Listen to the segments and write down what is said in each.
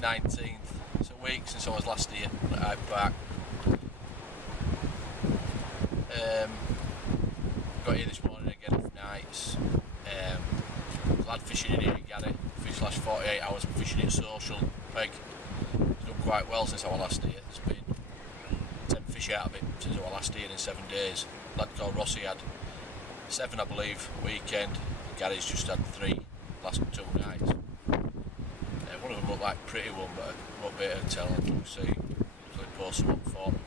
19th. It's a week since I was last here at Hyde Park. Got here this morning again off nights. Lad fishing in here at Gary. Fished last 48 hours. I'm fishing at Social Peg. He's done quite well since I was last here. There's been 10 fish out of it since I was last here in 7 days. Lad called Rossi had 7, I believe, weekend. Gary's just had 3 last 2 nights. One of them looked like a pretty one, but I won't be able to tell. We'll see. Usually post them up for them.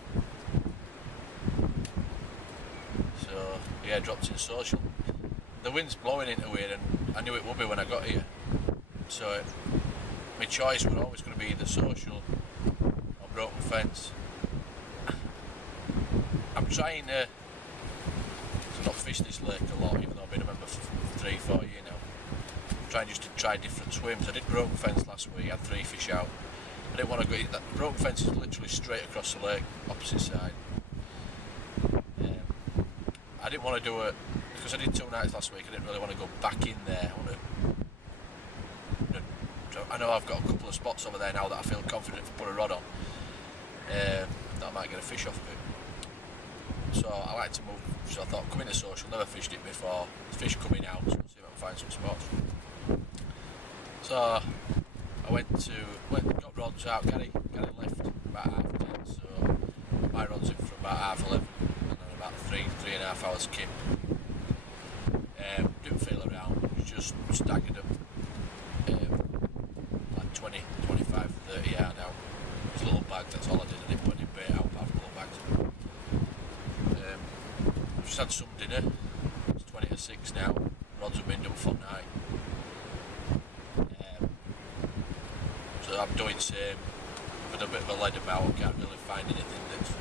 So yeah, dropped in Social. The wind's blowing into here, and I knew it would be when I got here. So my choice was always going to be either Social or Broken Fence. I'm trying to not fish this lake a lot, even though I've been a member for 3-4 years now. I'm trying just to try different swims. I did Broken Fence last week, had 3 fish out. I didn't want to go. That Broken Fence is literally straight across the lake, opposite side. I didn't want to do it because I did 2 nights last week. I didn't really want to go back in there. I know I've got a couple of spots over there now that I feel confident to put a rod on. That I might get a fish off of it. So I like to move. So I thought, come into Social. Never fished it before. Fish coming out. So see if I can find some spots. So I got rods out. Gary left about 10:30. So my rods in from about 11:30. About 3.5 hours kip. Didn't feel around, just staggered them like 20, 25, 30 yard out. It was little bags, that's all I did. I didn't put any bait out apart from little bags. I've just had some dinner. It's 20 to 6 now. Rods have been done for night. So I'm doing the same. I've had a bit of a lead about. I can't really find anything that's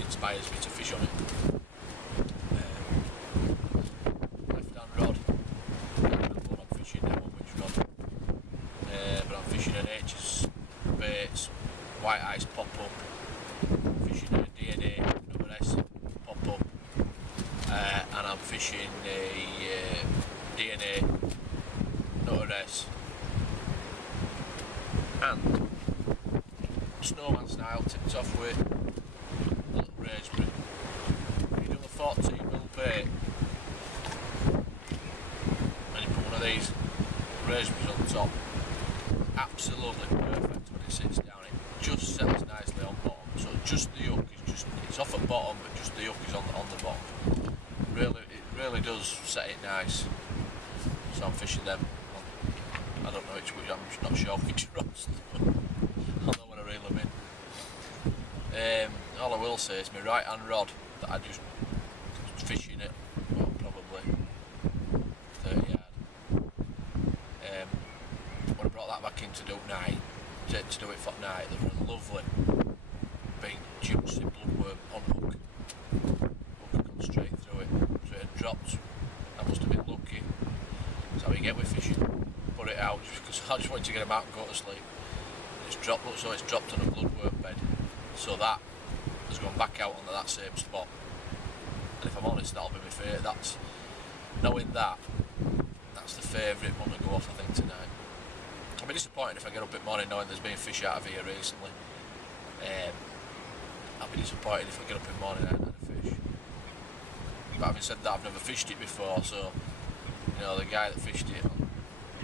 inspires me to fish on it. Left hand rod. I don't know what I'm fishing now on which rod. But I'm fishing an H's baits, white ice pop up. I'm fishing a DNA WS pop up. And I'm fishing a DNA WS. And Snowman Style tipped off with raspberry. You do a 14mm bait and you put one of these raspberries on top. Absolutely perfect when it sits down. It just settles nicely on bottom. So just the hook is it's off at bottom, but just the hook is on the bottom. It really does set it nice. So I'm fishing them. I don't know which I'm not sure which rods. I'll know when I reel them in. All I will say is my right hand rod that I just fishing it, well, probably 30 yard. When I brought that back in to do it for night, they were lovely big juicy bloodworm on hook. Hook had gone straight through it, so it had dropped. I must have been lucky. That's how you get with fishing. Put it out just because I just wanted to get them out and go to sleep. It's dropped, so it's dropped on a bloodworm bed. So that has gone back out onto that same spot. And if I'm honest, that'll be my favourite. That's the favourite one to go off, I think, tonight. I'll be disappointed if I get up in the morning knowing there's been fish out of here recently. I'll be disappointed if I get up in the morning and I haven't had a fish. But having said that, I've never fished it before, so the guy that fished it on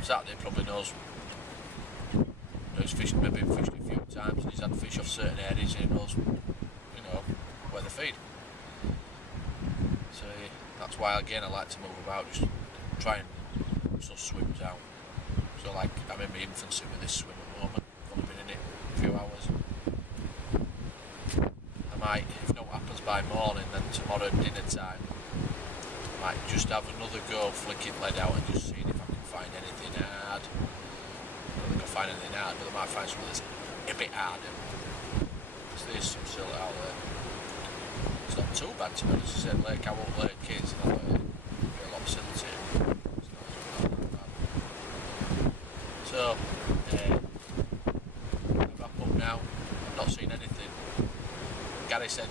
Saturday probably knows. He's fished, maybe fished it a few times, and he's had fish off certain areas, and he knows, where they feed. So that's why again I like to move about, just try and suss swims out. So like I'm in my infancy with this swim at the moment. I've only been in it a few hours. I might, if not happens by morning, then tomorrow dinner time, I might just have another go flicking lead out and just seeing if I can find anything hard. I don't think I'll find anything hard, but I might find something that's a bit harder. So there's some silt out there. It's not too bad to be honest. I said Lake Owl, Lake Kids, and a lot of silt here. It's not that bad. So, I'll wrap up now. I've not seen anything. Gary said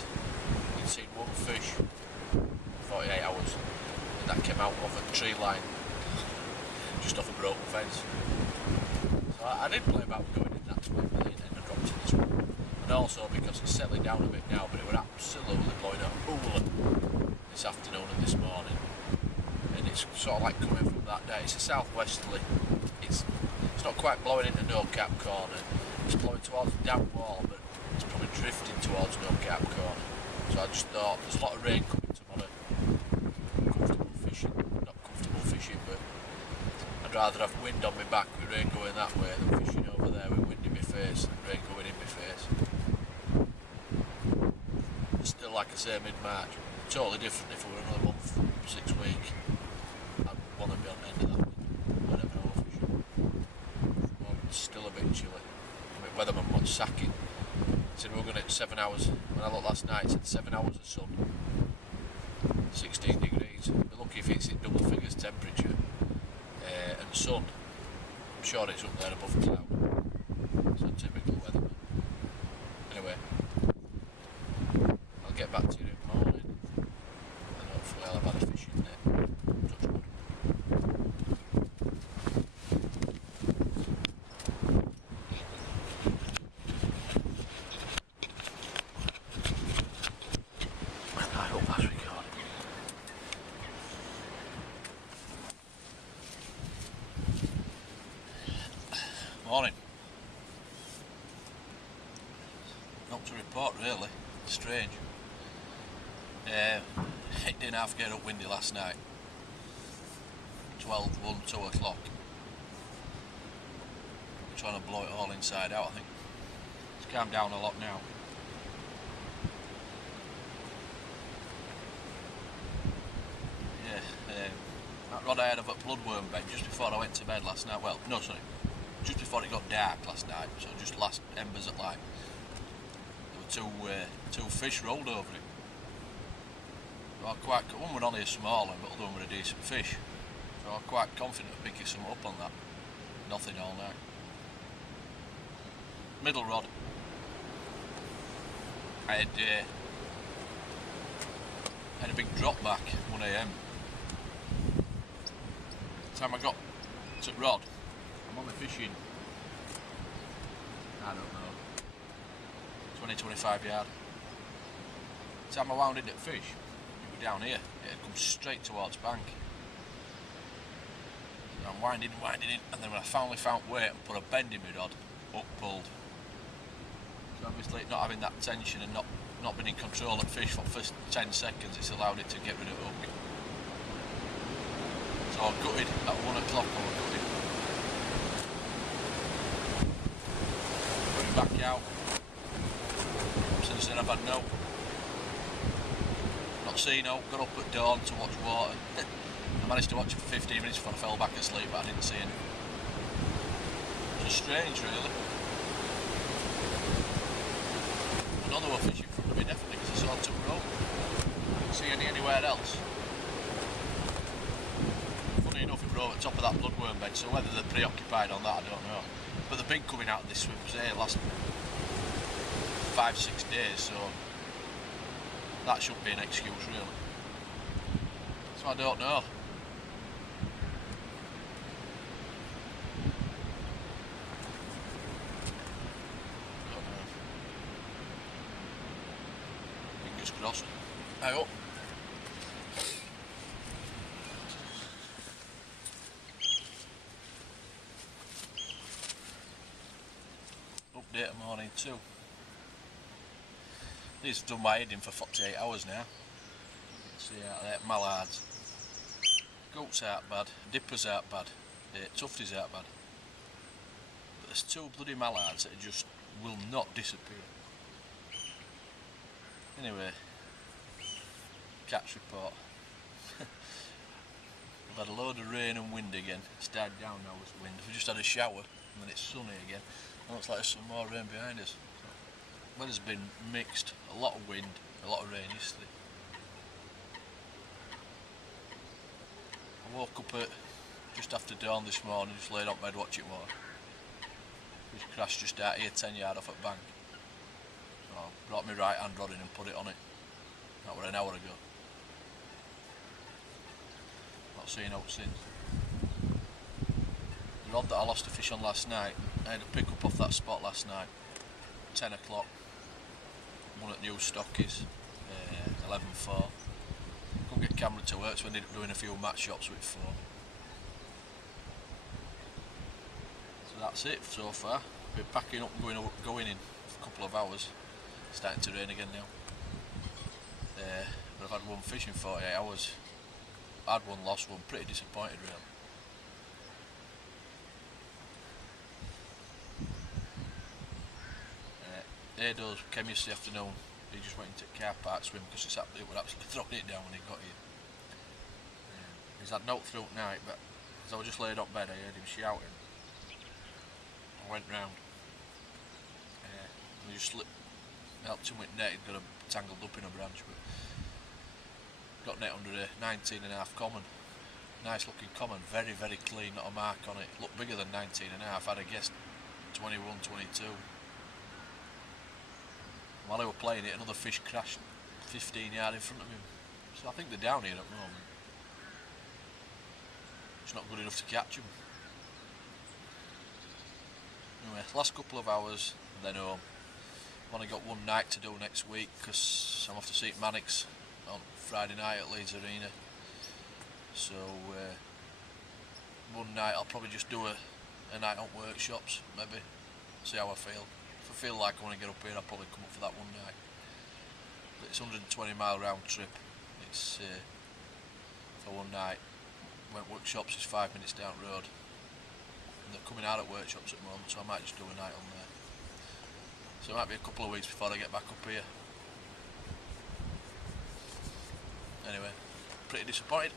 he'd seen one fish in 48 hours, and that came out of a tree line. just off a broken fence. So I did play about going in that swim, but then I dropped in this one. And also because it's settling down a bit now, but it was absolutely blowing a hooler this afternoon and this morning. And it's sort of like coming from that day. It's a southwesterly. It's not quite blowing into No Cap Corner. It's blowing towards the damp wall, but it's probably drifting towards No Cap Corner. So I just thought there's a lot of rain coming tomorrow. Comfortable fishing, not comfortable fishing, but I'd rather have wind on my back with rain going that way than fishing over there with wind in my face and rain going in my face. Still, like I say, mid-March. Totally different if it were another month, 6 weeks. I'd want to be on the end of that whenever I go fishing. It's still a bit chilly. I mean, Weatherman wants sacking. He said we were going to hit 7 hours. When I looked last night, it said 7 hours of sun, 16 degrees. Be lucky if it's in double figures temperature. And sun, I'm sure it's up there above cloud. So typical Weatherman. Anyway, I'll get back to you in the morning, and hopefully I'll have had a fishing day. Touch wood. I hope that's recording. Morning. Not to report really. Strange. It didn't half get up windy last night. 12, 1, 2 o'clock. We're trying to blow it all inside out, I think. It's calmed down a lot now. Yeah, that rod I had of a bloodworm bed just before I went to bed last night. Well, no, sorry. Just before it got dark last night, so just last embers at light. There were two fish rolled over it. So one were only a small one, but the other one were a decent fish. So I'm quite confident of picking some up on that. Nothing all night. Middle rod. I had a big drop back 1 AM. The time I got to rod, I'm only fishing, I don't know, 20-25 yard. The time I wound in at fish, it was down here, it had come straight towards bank. So I'm winding in, and then when I finally found weight and put a bend in my rod, up pulled. So obviously not having that tension and not being in control of fish for the first 10 seconds, it's allowed it to get rid of the hook. So I gutted at 1 o'clock, I was gutted. Back out. Since then I've had no. Not seen no. Got up at dawn to watch water. I managed to watch it for 15 minutes before I fell back asleep, but I didn't see any. It's strange, really. I know there were fish in front of me, definitely, because I saw two roll. I didn't see any anywhere else. Funny enough, it were over the top of that bloodworm bed, so whether they're preoccupied on that, I don't know. But they've been coming out of this swim today last 5-6 days, so that shouldn't be an excuse really. So I don't know. Fingers crossed. I hope. Update of morning 2. These have done my heading for 48 hours now. See out there, mallards. Goats aren't bad, dippers aren't bad, tufties aren't bad. But there's two bloody mallards that just will not disappear. Anyway, catch report. We've had a load of rain and wind again. It's died down now with wind. We just had a shower and then it's sunny again. It looks like there's some more rain behind us. So, weather's been mixed, a lot of wind, a lot of rain yesterday. I woke up at just after dawn this morning, just laid on bed watching water. Just crashed just out here 10 yard off at bank. So I brought my right hand rod in and put it on it. That was an hour ago. Not seen out since. The rod that I lost a fish on last night, I had to pick up off that spot last night, 10 o'clock, one at New Stockies, 11.4. Couldn't get camera to work, so I ended up doing a few match shots with 4. So that's it so far. We're packing up and going in for a couple of hours. It's starting to rain again now. But I've had one fish in 48 hours. I had one, lost one, pretty disappointed really. Ados came yesterday afternoon. He just went into the car park swim because it was absolutely throwing it down when he got here. He's had no throughout night, but as I was just laid up bed I heard him shouting. I went round. And he just helped him with net. He'd got him tangled up in a branch, but got net under a 19.5 common. Nice looking common, very very clean, not a mark on it. Looked bigger than 19.5. I'd have guessed 21, 22. While they were playing it, another fish crashed 15 yards in front of him. So I think they're down here at the moment. It's not good enough to catch them. Anyway, last couple of hours, then home. I've only got one night to do next week because I'm off to see Mannix on Friday night at Leeds Arena. So one night I'll probably just do a night on workshops, maybe, see how I feel. If I feel like I want to get up here, I'll probably come up for that one night. But it's 120-mile round trip. It's for one night. Went workshops is 5 minutes down the road. And they're coming out at workshops at the moment, so I might just do a night on there. So it might be a couple of weeks before I get back up here. Anyway, pretty disappointed.